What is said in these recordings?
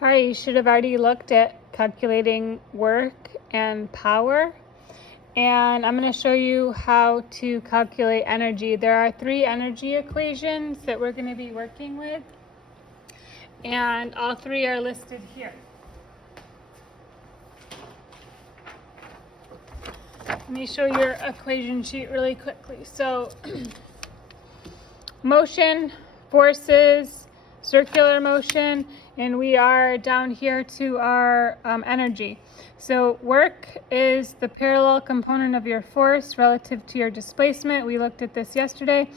All right, you should have already looked at calculating work and power. And I'm going to show you how to calculate energy. There are 3 energy equations that we're going to be working with, and all 3 are listed here. Let me show your equation sheet really quickly. So, motion, forces, circular motion, and we are down here to our energy. So work is the parallel component of your force relative to your displacement. We looked at this yesterday.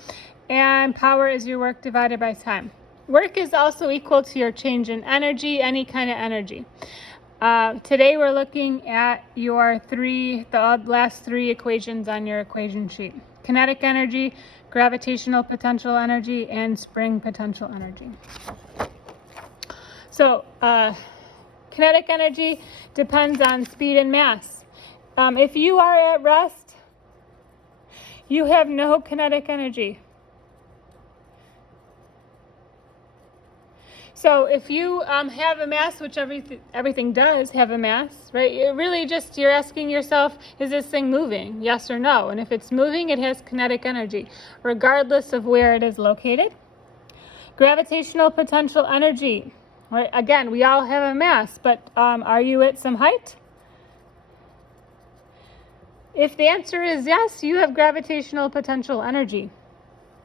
And power is your work divided by time. Work is also equal to your change in energy, any kind of energy. Today we're looking at the last 3 equations on your equation sheet. Kinetic energy, gravitational potential energy, and spring potential energy. So, kinetic energy depends on speed and mass. If you are at rest, you have no kinetic energy. So if you have a mass, which everything does have a mass, right? You're asking yourself, is this thing moving? Yes or no? And if it's moving, it has kinetic energy, regardless of where it is located. Gravitational potential energy. Right? Again, we all have a mass, but are you at some height? If the answer is yes, you have gravitational potential energy.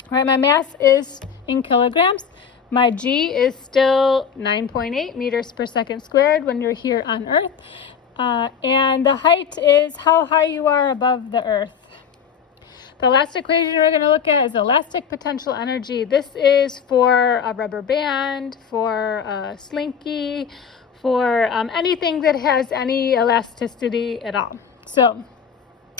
All right, my mass is in kilograms. My G is still 9.8 meters per second squared when you're here on Earth. And the height is how high you are above the Earth. The last equation we're going to look at is elastic potential energy. This is for a rubber band, for a slinky, for anything that has any elasticity at all. So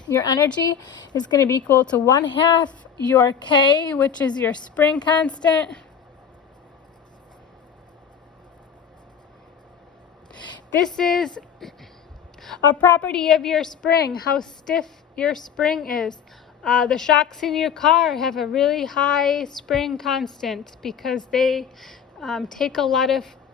your energy is going to be equal to 1/2 your K, which is your spring constant. This is a property of your spring, how stiff your spring is. The shocks in your car have a really high spring constant because they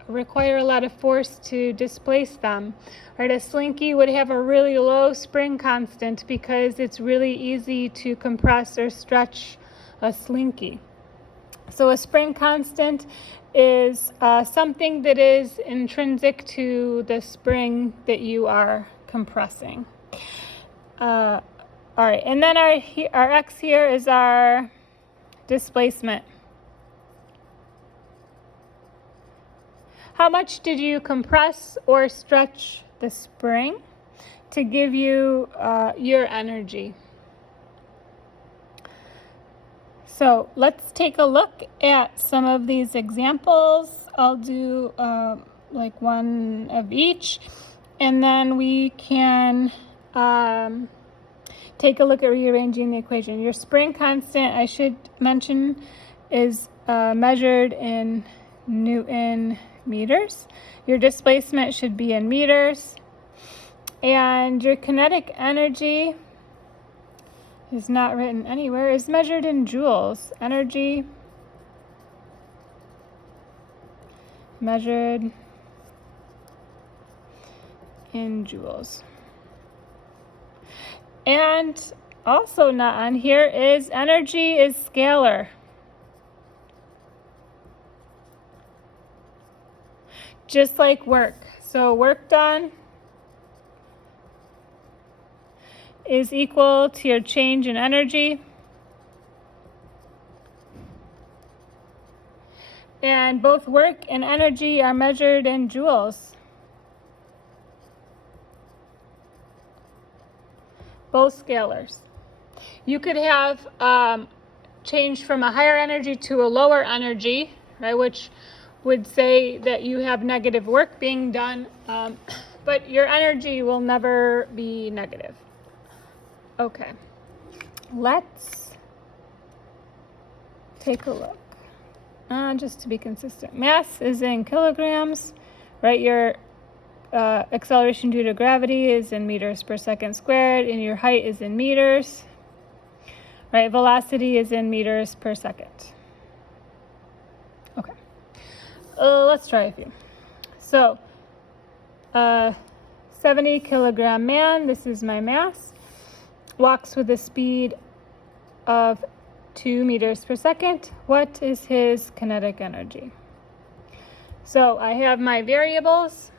require a lot of force to displace them. Right, a slinky would have a really low spring constant because it's really easy to compress or stretch a slinky. So a spring constant is something that is intrinsic to the spring that you are compressing. All right, and then our X here is our displacement. How much did you compress or stretch the spring to give you your energy? So let's take a look at some of these examples. I'll do like one of each, and then we can take a look at rearranging the equation. Your spring constant, I should mention, is measured in Newton meters. Your displacement should be in meters. And your kinetic energy is not written anywhere, is measured in joules. Energy measured in joules. And also not on here is energy is scalar. Just like work. So work done is equal to your change in energy. And both work and energy are measured in joules. Both scalars. You could have changed from a higher energy to a lower energy, right, which would say that you have negative work being done, but your energy will never be negative. Okay, let's take a look. Just to be consistent, mass is in kilograms, right? Your acceleration due to gravity is in meters per second squared, and your height is in meters, right? Velocity is in meters per second. Okay, let's try a few. So 70 kilogram man, this is my mass, walks with a speed of 2 meters per second. What is his kinetic energy? So I have my variables.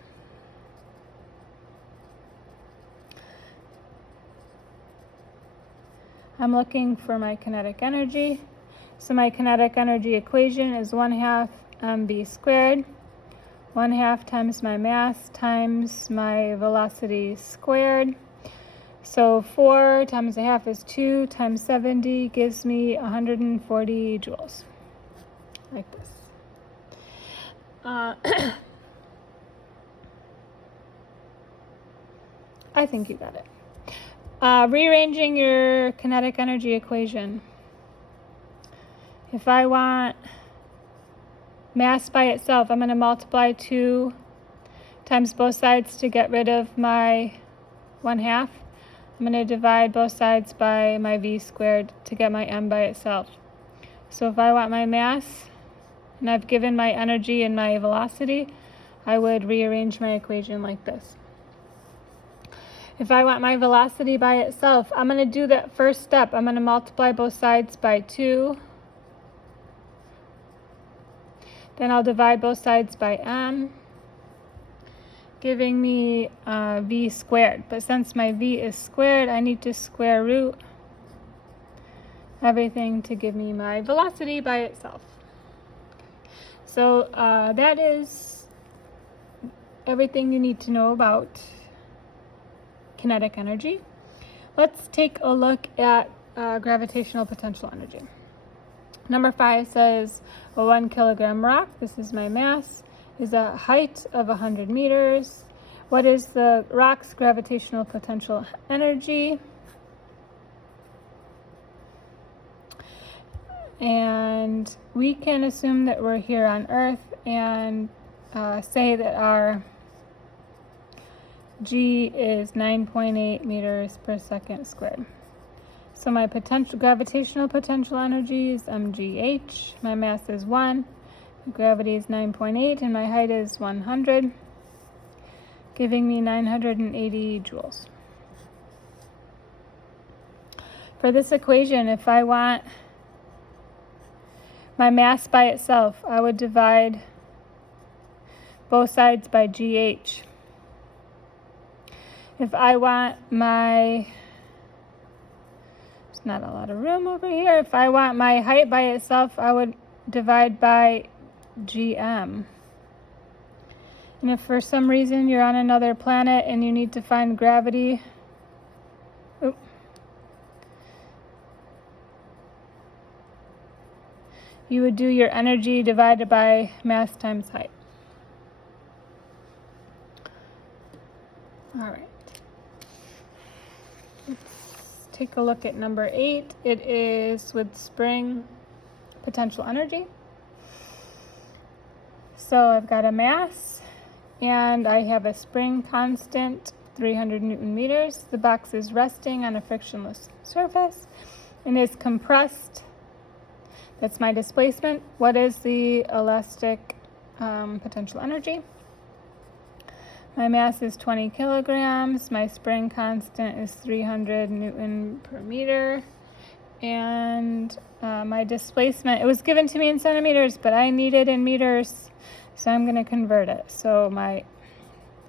I'm looking for my kinetic energy. So my kinetic energy equation is 1/2 mv squared. 1/2 times my mass times my velocity squared. So 4 times 1/2 is 2 times 70 gives me 140 joules, like this. I think you got it. Rearranging your kinetic energy equation. If I want mass by itself, I'm going to multiply 2 times both sides to get rid of my 1/2. I'm going to divide both sides by my v squared to get my m by itself. So if I want my mass, and I've given my energy and my velocity, I would rearrange my equation like this. If I want my velocity by itself, I'm going to do that first step. I'm going to multiply both sides by 2. Then I'll divide both sides by m, giving me v squared. But since my v is squared, I need to square root everything to give me my velocity by itself. So that is everything you need to know about kinetic energy. Let's take a look at gravitational potential energy. Number 5 says a 1 kilogram rock, this is my mass, is a height of 100 meters. What is the rock's gravitational potential energy? And we can assume that we're here on Earth and say that our G is 9.8 meters per second squared. So my gravitational potential energy is mgh. My mass is 1, gravity is 9.8, and my height is 100, giving me 980 joules. For this equation, if I want my mass by itself, I would divide both sides by gh. If I want my, there's not a lot of room over here. If I want my height by itself, I would divide by gm. And if for some reason you're on another planet and you need to find gravity, you would do your energy divided by mass times height. All right. Let's take a look at number 8. It is with spring potential energy. So I've got a mass and I have a spring constant, 300 Newton meters. The box is resting on a frictionless surface and is compressed. That's my displacement. What is the elastic potential energy? My mass is 20 kilograms. My spring constant is 300 Newton per meter. And my displacement, it was given to me in centimeters, but I need it in meters, so I'm going to convert it. So my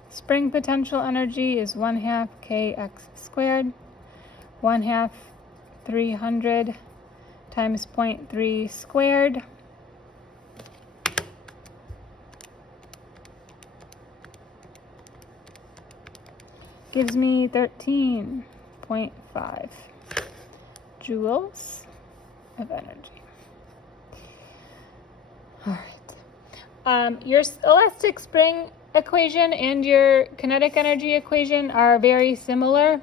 spring potential energy is 1/2 kx squared, 1/2 300 times 0.3 squared. Gives me 13.5 joules of energy. All right. Your elastic spring equation and your kinetic energy equation are very similar.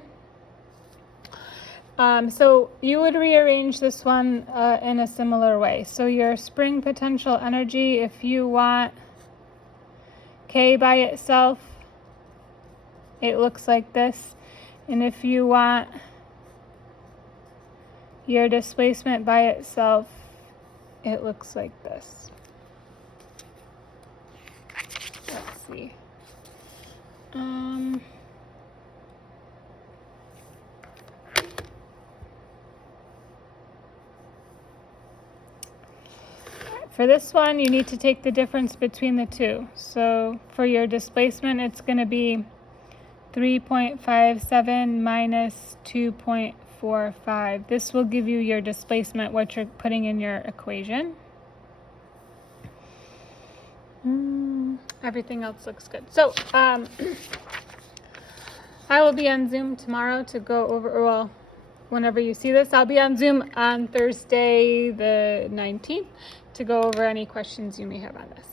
So you would rearrange this one in a similar way. So your spring potential energy, if you want K by itself, it looks like this. And if you want your displacement by itself, it looks like this. Let's see. For this one, you need to take the difference between the two. So for your displacement, it's going to be 3.57 minus 2.45. This will give you your displacement, what you're putting in your equation. Everything else looks good. So I will be on Zoom tomorrow to go over, well, whenever you see this, I'll be on Zoom on Thursday the 19th to go over any questions you may have on this.